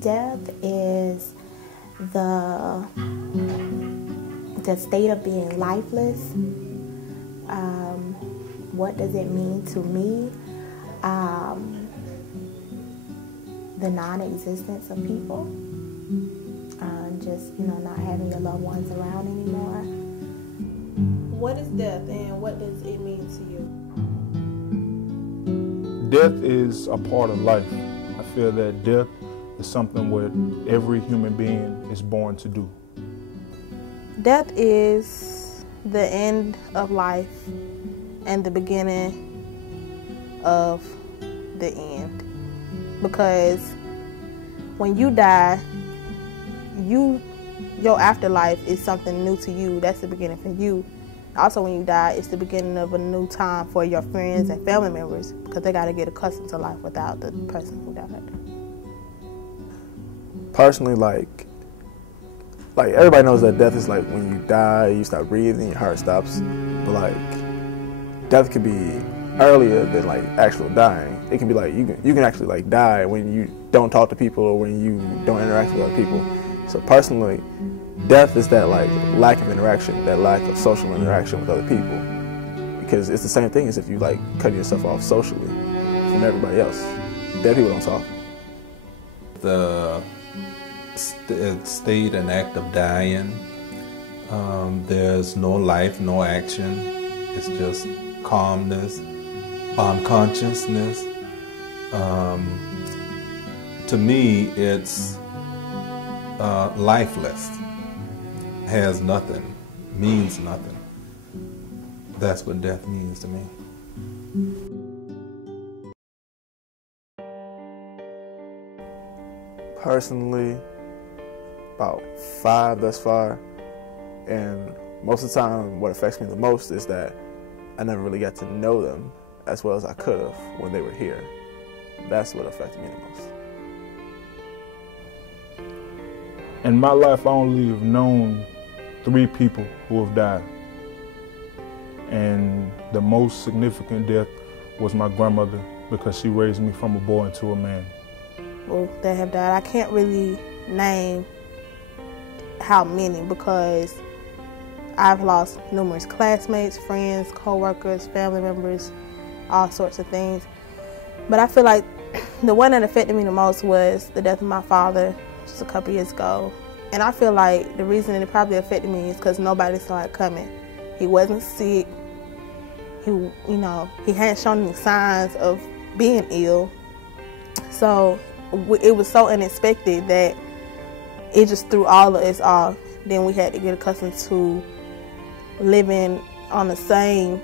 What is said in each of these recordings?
Death is the state of being lifeless. What does it mean to me? The non-existence of people. Just, not having your loved ones around anymore. What is death and what does it mean to you? Death is a part of life. I feel that death is something what every human being is born to do. Death is the end of life and the beginning of the end. Because when you die, your afterlife is something new to you. That's the beginning for you. Also, when you die, it's the beginning of a new time for your friends and family members because they got to get accustomed to life without the person who died. Personally, like everybody knows that death is like when you die, you stop breathing, your heart stops. But like death could be earlier than like actual dying. It can be like you can actually like die when you don't talk to people or when you don't interact with other people. So personally, death is that like lack of interaction, that lack of social interaction with other people. Because it's the same thing as if you like cutting yourself off socially from everybody else. Dead people don't talk. The state and act of dying, there's no life, no action. It's just calmness, unconsciousness. To me, it's lifeless, has nothing, means nothing. That's what death means to me. Personally, about 5 thus far, and most of the time what affects me the most is that I never really got to know them as well as I could have when they were here. That's what affected me the most. In my life, I only have known 3 people who have died. And the most significant death was my grandmother because she raised me from a boy into a man. Well, that have died. I can't really name how many because I've lost numerous classmates, friends, co-workers, family members, all sorts of things. But I feel like the one that affected me the most was the death of my father just a couple years ago. And I feel like the reason it probably affected me is because nobody saw it coming. He wasn't sick. He hadn't shown any signs of being ill. So it was so unexpected that it just threw all of us off. Then we had to get accustomed to living on the same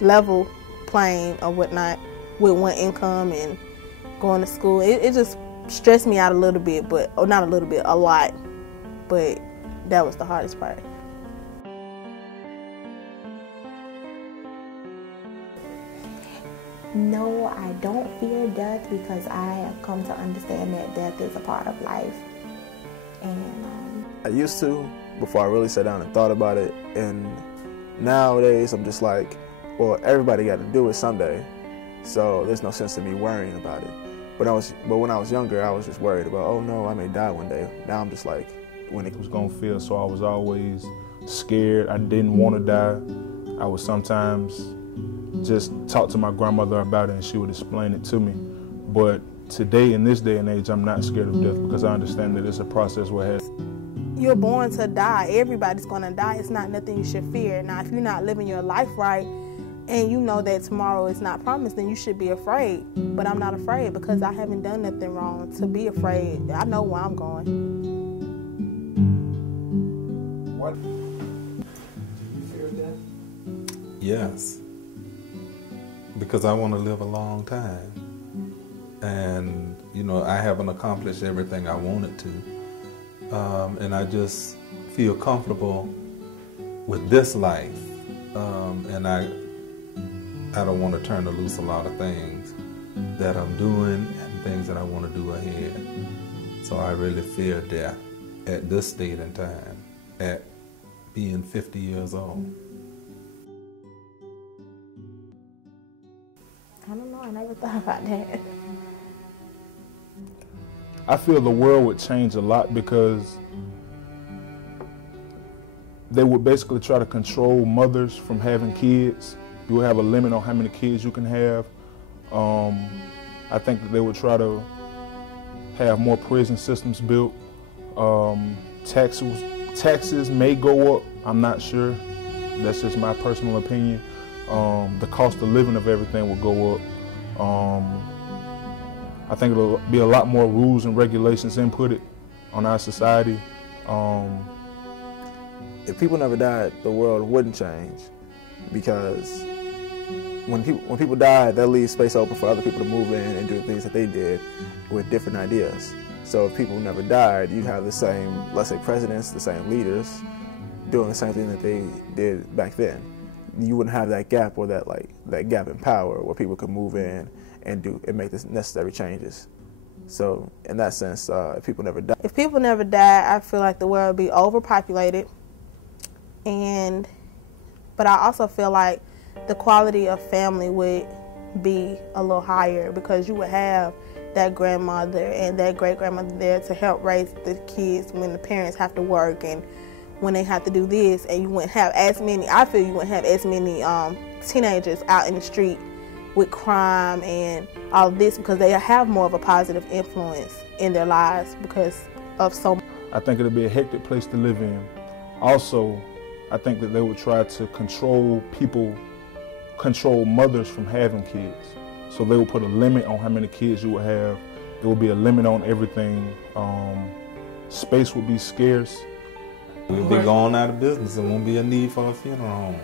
level plane or whatnot with one income and going to school. It just stressed me out a little bit, not a little bit, a lot. But that was the hardest part. No, I don't fear death because I have come to understand that death is a part of life. And I used to before I really sat down and thought about it, and nowadays I'm just like, well, everybody got to do it someday, so there's no sense in me worrying about it. But when I was younger, I was just worried about, oh no, I may die one day. Now I'm just like, when it was gonna feel, so I was always scared. I didn't want to die. I would sometimes just talk to my grandmother about it and she would explain it to me. But today, in this day and age, I'm not scared of death because I understand that it's a process where it has. You're born to die. Everybody's gonna die. It's not nothing you should fear. Now, if you're not living your life right and you know that tomorrow is not promised, then you should be afraid. But I'm not afraid because I haven't done nothing wrong to be afraid. I know where I'm going. What? Do you fear death? Yes. Because I want to live a long time. And, I haven't accomplished everything I wanted to. And I just feel comfortable with this life. And I don't want to turn loose a lot of things that I'm doing and things that I want to do ahead. So I really fear death at this state in time, at being 50 years old. I don't know, I never thought about that. I feel the world would change a lot because they would basically try to control mothers from having kids. You would have a limit on how many kids you can have. I think that they would try to have more prison systems built. Taxes may go up, I'm not sure. That's just my personal opinion. The cost of living of everything will go up. I think it'll be a lot more rules and regulations inputted on our society. If people never died, the world wouldn't change, because when people die, that leaves space open for other people to move in and do things that they did with different ideas. So if people never died, you'd have the same, let's say, presidents, the same leaders, doing the same thing that they did back then. You wouldn't have that gap, or that gap in power where people could move in and make the necessary changes. So in that sense, if people never died. If people never died, I feel like the world would be overpopulated. But I also feel like the quality of family would be a little higher, because you would have that grandmother and that great-grandmother there to help raise the kids when the parents have to work and when they have to do this, and you wouldn't have as many, I feel you wouldn't have as many teenagers out in the street with crime and all of this, because they have more of a positive influence in their lives because of so much. I think it'll be a hectic place to live in. Also, I think that they would try to control mothers from having kids. So they would put a limit on how many kids you would have. There would be a limit on everything. Space would be scarce. We'll be going out of business and won't be a need for a funeral home.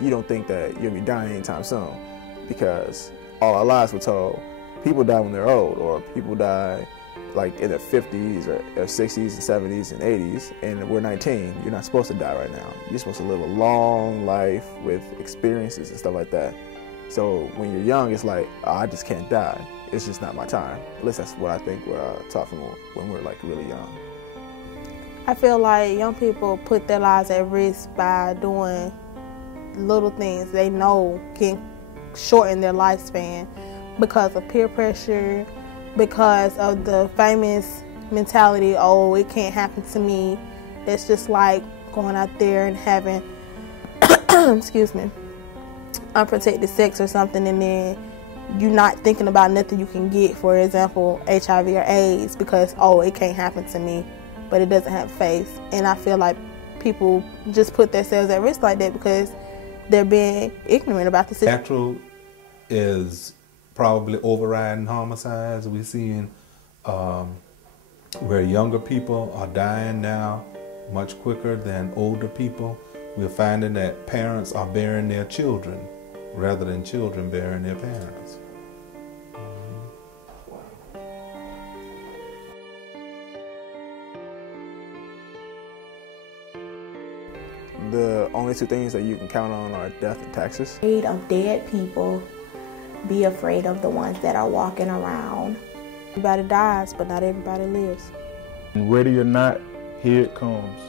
You don't think that you'll be dying anytime soon, because all our lives were told people die when they're old, or people die like in their 50s or 60s and 70s and 80s, and we're 19. You're not supposed to die right now. You're supposed to live a long life with experiences and stuff like that. So when you're young, it's like, oh, I just can't die. It's just not my time. At least that's what I think we're taught from when we're like really young. I feel like young people put their lives at risk by doing little things they know can shorten their lifespan, because of peer pressure, because of the famous mentality, oh, it can't happen to me. It's just like going out there and having, excuse me, unprotected sex or something, and then you're not thinking about nothing you can get, for example, HIV or AIDS, because, oh, it can't happen to me, but it doesn't have face. And I feel like people just put themselves at risk like that because they're being ignorant about the situation. Natural is probably overriding homicides. We're seeing where younger people are dying now much quicker than older people. We're finding that parents are burying their children rather than children burying their parents. The only two things that you can count on are death and taxes. Afraid of dead people, be afraid of the ones that are walking around. Everybody dies, but not everybody lives. Ready or not, here it comes.